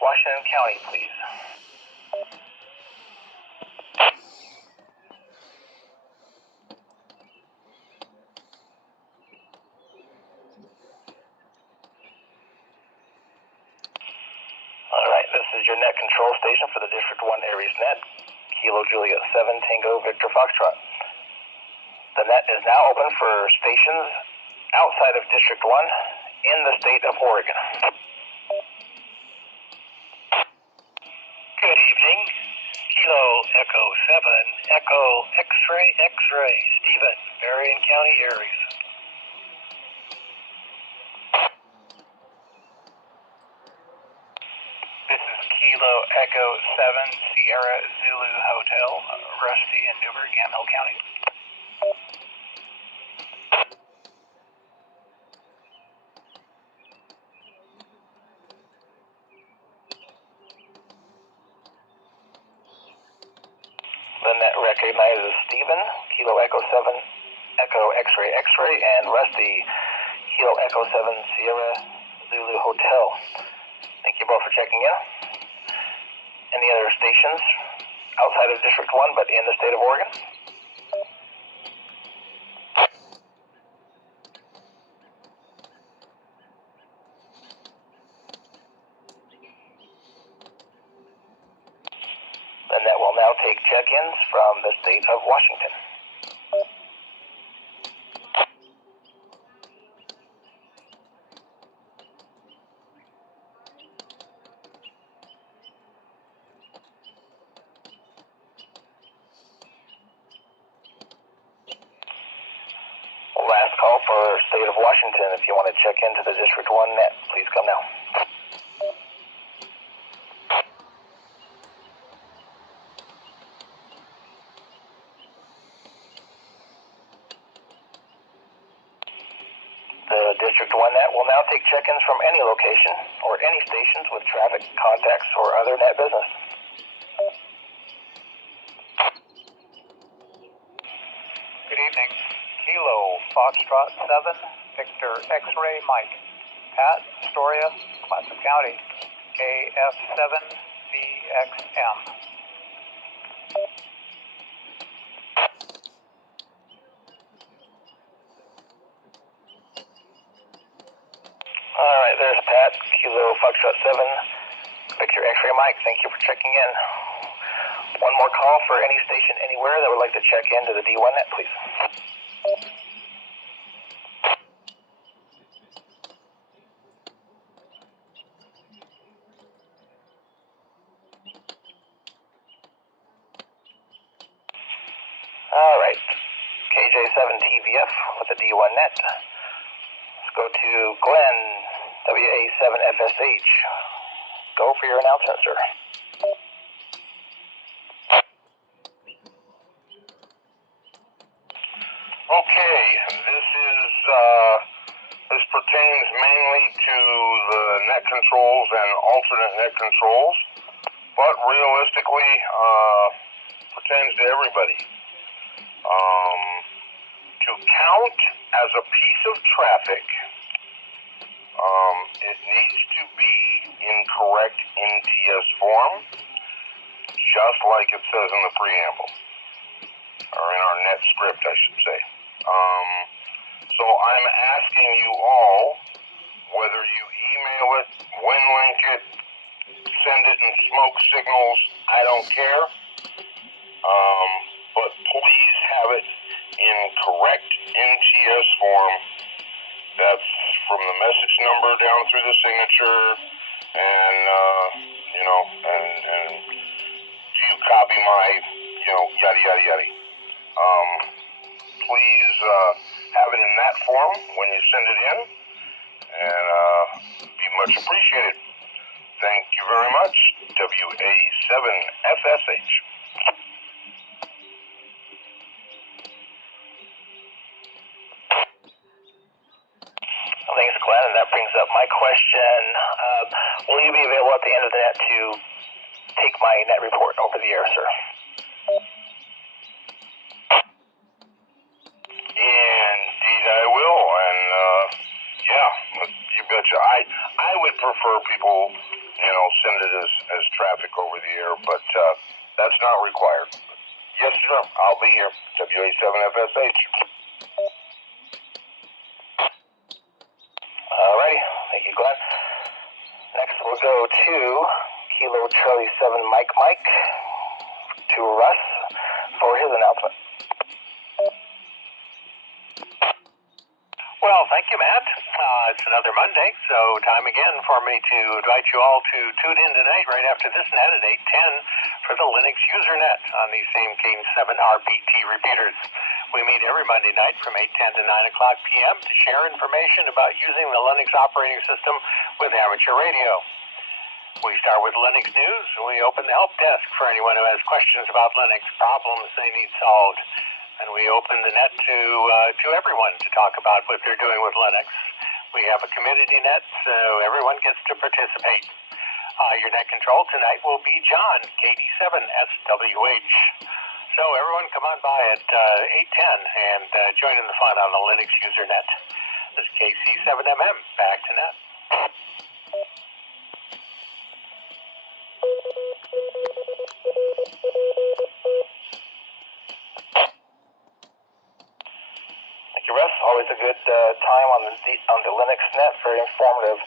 Washington County, please. Alright, this is your net control station for the District 1 Aries net. Kilo Juliet 7 Tango Victor Foxtrot. The net is now open for stations outside of District 1 in the state of Oregon. Good evening. Kilo Echo 7 Echo X-Ray X-Ray Stephen, Marion County, Aries. This is Kilo Echo 7 Sierra Zulu Hotel, Rusty in Newburgh, Yamhill County. The net recognizes Stephen, Kilo Echo 7 Echo X-Ray X-Ray, and Rusty, Kilo Echo 7 Sierra Zulu Hotel. Thank you both for checking in. Any other stations outside of District 1 but in the state of Oregon? The net will now take check-ins from the state of Washington. Last call for state of Washington. If you want to check into the District 1 net, please come now. The District 1 net will now take check-ins from any location or any stations with traffic, contacts, or other net business. Good evening. Kilo Foxtrot 7 Victor X-Ray Mike. Pat, Astoria, Clatsop County. KF7VXM. Alright, there's Pat, Kilo Foxtrot 7 Victor X-Ray Mike. Thank you for checking in. One more call for any station anywhere that would like to check into the D1 net, please. Alright, KJ7TVF with the D1 net. Let's go to Glenn, WA7FSH. Go for your announcement, sir. Okay, this pertains mainly to the net controls and alternate net controls, but realistically pertains to everybody. To count as a piece of traffic, it needs to be in correct NTS form, just like it says in the preamble, or in our net script, I should say. So I'm asking you all, whether you email it, WinLink it, send it in smoke signals, I don't care, but please have it in correct NTS form. That's from the message number down through the signature, and and do you copy my, yada yada yada. Please have it in that form when you send it in, and be much appreciated. Thank you very much. WA7FSH. Thanks, Glenn, and that brings up my question. Will you be available at the end of the net to take my net report over the air, sir? Indeed I will, and yeah, you betcha. I would prefer people, send it as traffic over the air, but that's not required. Yes, sir. I'll be here. WA7FSH. Alrighty. Thank you, Glenn. Next, we'll go to Kilo Charlie 7 Mike to Russ for his announcement. Well, thank you, Matt. It's another Monday, so time again for me to invite you all to tune in tonight right after this net at 8:10 for the Linux Usernet on these same Cadence 7 RPT repeaters. We meet every Monday night from 8:10 to 9 o'clock p.m. to share information about using the Linux operating system with amateur radio. We start with Linux news, and we open the help desk for anyone who has questions about Linux, problems they need solved. And we open the net to everyone to talk about what they're doing with Linux. We have a community net, so everyone gets to participate. Your net control tonight will be John, KD7SWH. So everyone come on by at 8:10 and join in the fun on the Linux Usernet. This is KC7MM, back to net. Thank you, Russ. Always a good time on the Linux net. Very informative.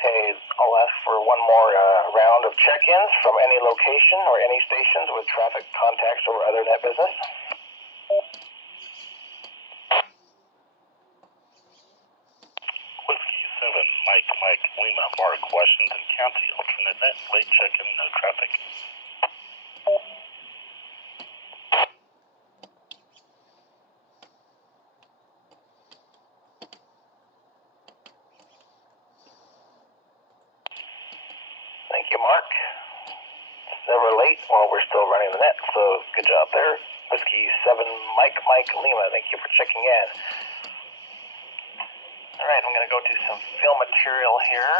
Okay, I'll ask for one more round of check-ins from any location or any stations with traffic contacts or other net business. Whiskey 7, Mike, Lima, Mark, Washington County, alternate net, late check-in, no traffic. Thank you, Mark. It's never late while we're still running the net, so good job there. Whiskey 7, Mike, Lima, thank you for checking in. All right, I'm going to go to some film material here.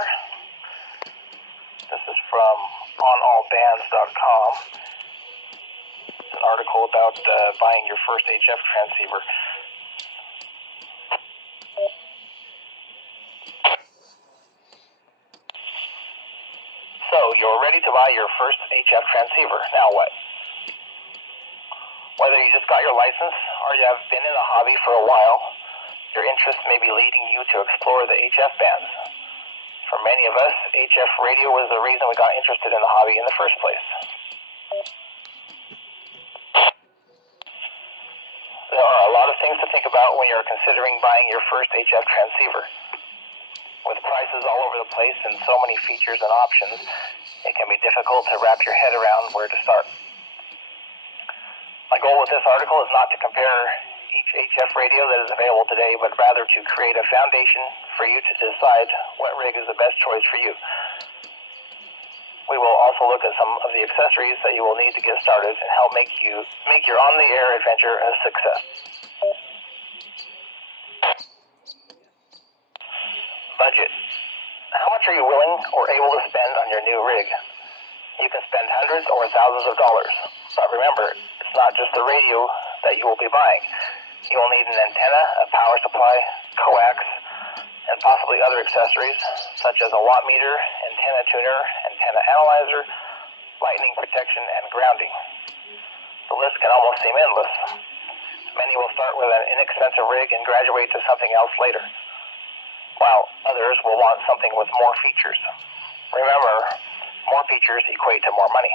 This is from onallbands.com. It's an article about buying your first HF transceiver. So, you're ready to buy your first HF transceiver. Now what? Whether you just got your license or you have been in the hobby for a while, your interest may be leading you to explore the HF bands. For many of us, HF radio was the reason we got interested in the hobby in the first place. There are a lot of things to think about when you're considering buying your first HF transceiver. With prices all over the place and so many features and options, it can be difficult to wrap your head around where to start. My goal with this article is not to compare each HF radio that is available today, but rather to create a foundation for you to decide what rig is the best choice for you. We will also look at some of the accessories that you will need to get started and help make your on-the-air adventure a success. Budget. How much are you willing or able to spend on your new rig? You can spend hundreds or thousands of dollars, but remember, it's not just the radio that you will be buying. You will need an antenna, a power supply, coax, and possibly other accessories, such as a watt meter, antenna tuner, antenna analyzer, lightning protection, and grounding. The list can almost seem endless. Many will start with an inexpensive rig and graduate to something else later, while others will want something with more features. Remember, more features equate to more money.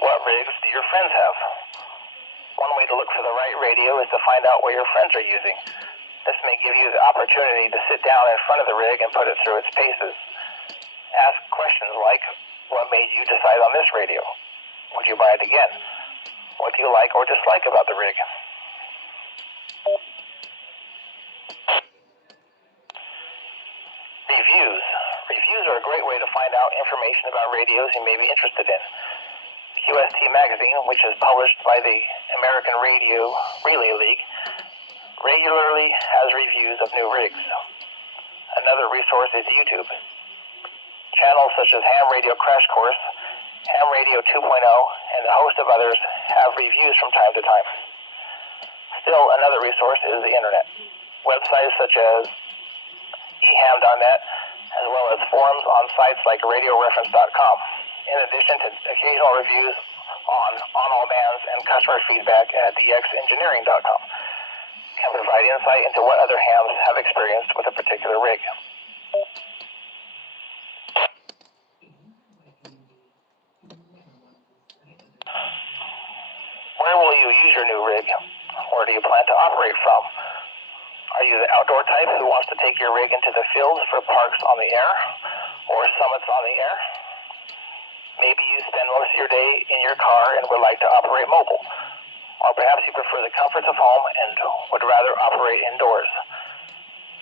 What rigs do your friends have? One way to look for the right radio is to find out what your friends are using. This may give you the opportunity to sit down in front of the rig and put it through its paces. Ask questions like, what made you decide on this radio? Would you buy it again? What do you like or dislike about the rig? Reviews. Reviews are a great way to find out information about radios you may be interested in. QST Magazine, which is published by the American Radio Relay League, regularly has reviews of new rigs. Another resource is YouTube. Channels such as Ham Radio Crash Course, Ham Radio 2.0, and a host of others have reviews from time to time. Still, another resource is the internet. Websites such as eham.net, as well as forums on sites like radioreference.com, in addition to occasional reviews on all bands and customer feedback at dxengineering.com, can provide insight into what other hams have experienced with a particular rig. Where will you use your new rig? Where do you plan to operate from? Are you the outdoor type who wants to take your rig into the fields for parks on the air or summits on the air? Maybe you spend most of your day in your car and would like to operate mobile. Or perhaps you prefer the comforts of home and would rather operate indoors.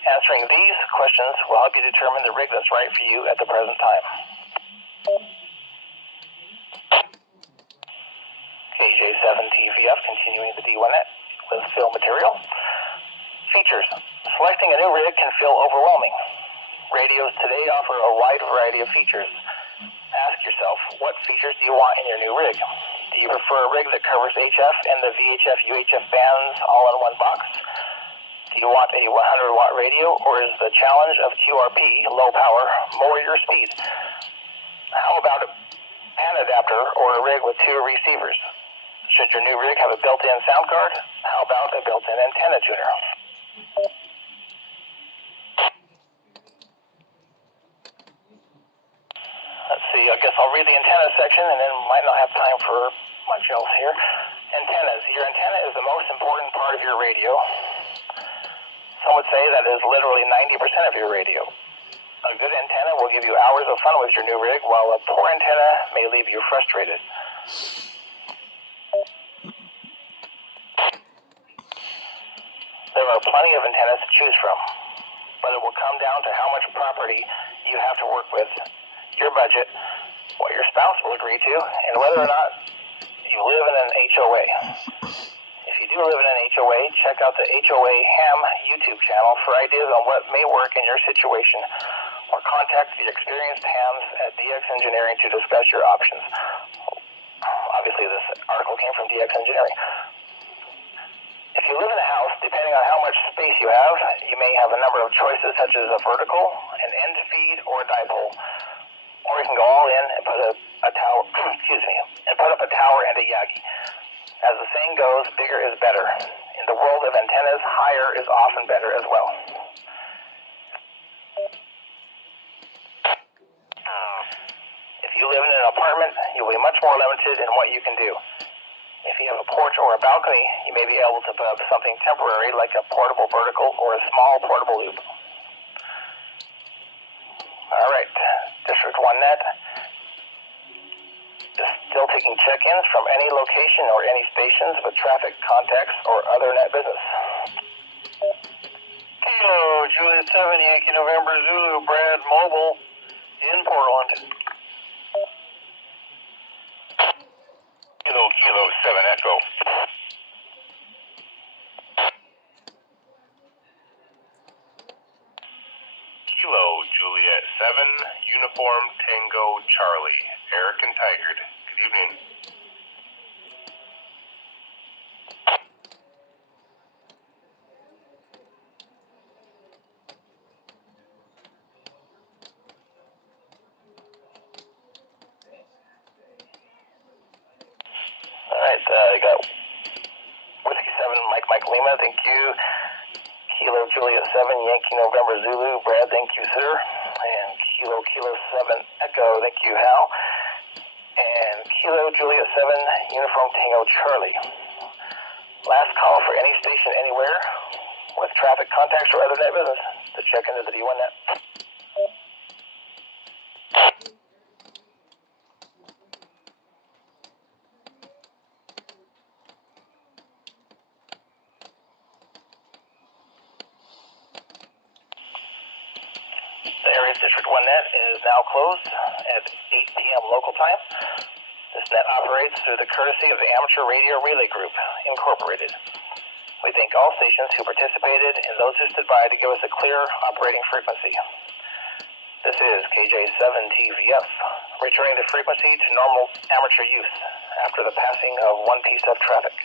Answering these questions will help you determine the rig that's right for you at the present time. KJ7 TVF continuing the D1net with fill material. Features. Selecting a new rig can feel overwhelming. Radios today offer a wide variety of features. Ask yourself, what features do you want in your new rig? Do you prefer a rig that covers HF and the VHF, UHF bands all in one box? Do you want a 100-watt radio, or is the challenge of QRP, low power, more your speed? How about a pan adapter or a rig with 2 receivers? Should your new rig have a built-in sound card? How about a built-in antenna tuner? Let's see, I guess I'll read the antenna section and then might not have time for much else here. Antennas. Your antenna is the most important part of your radio. Some would say that is literally 90% of your radio. A good antenna will give you hours of fun with your new rig, while a poor antenna may leave you frustrated. There are plenty of antennas to choose from, but it will come down to how much property you have to work with, your budget, what your spouse will agree to, and whether or not you live in an HOA. If you do live in an HOA, check out the HOA Ham YouTube channel for ideas on what may work in your situation, or contact the experienced hams at DX Engineering to discuss your options. Obviously, this article came from DX Engineering. If you live in a house, depending on how much space you have, you may have a number of choices such as a vertical, an end feed, or a dipole. Or you can go all in and put a tower, and put up a tower and a Yagi. As the saying goes, bigger is better. In the world of antennas, higher is often better as well. If you live in an apartment, you'll be much more limited in what you can do. If you have a porch or a balcony, you may be able to put up something temporary like a portable vertical or a small portable loop. All right, District 1 Net is still taking check-ins from any location or any stations with traffic, contacts, or other net business. Kilo, Juliet 7, Yankee November Zulu, Brad Mobile in Portland. Kilo 7 Echo. Kilo Juliet 7 Uniform Tango Charlie, Eric and Tigard. Good evening. Alright, I got Whiskey 7, Mike Lima, thank you. Kilo Juliet 7, Yankee November Zulu, Brad, thank you, sir. And Kilo 7, Echo, thank you, Hal. And Kilo Juliet 7, Uniform Tango Charlie. Last call for any station anywhere with traffic, contacts, or other net business to check into the D1 net. The Aries District 1 net is now closed at 8 p.m. local time. This net operates through the courtesy of the Amateur Radio Relay Group, Incorporated. We thank all stations who participated and those who stood by to give us a clear operating frequency. This is KJ7TVF, returning the frequency to normal amateur use after the passing of one piece of traffic.